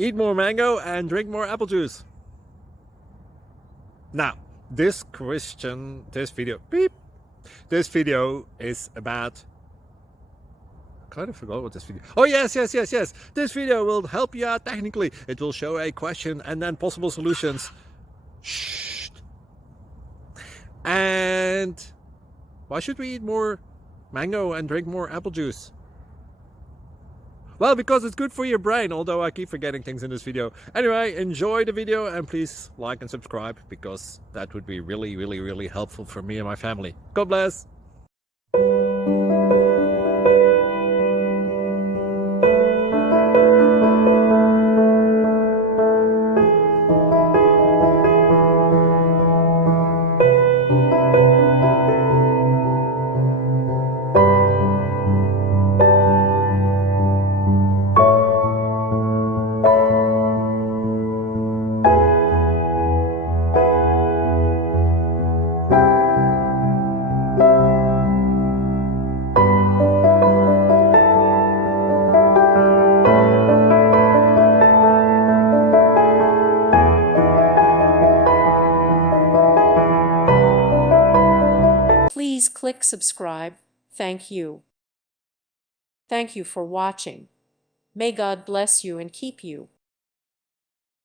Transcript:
eat more mango and drink more apple juice. Now, this video is about, I kind of forgot what this video. Oh yes. This video will help you out technically. It will show a question and then possible solutions. Shh. And why should we eat more mango and drink more apple juice? Well, because it's good for your brain, although I keep forgetting things in this video. Anyway, enjoy the video and please like and subscribe, because that would be really helpful for me and my family. God bless! Please click subscribe. Thank you. Thank you for watching. May God bless you and keep you.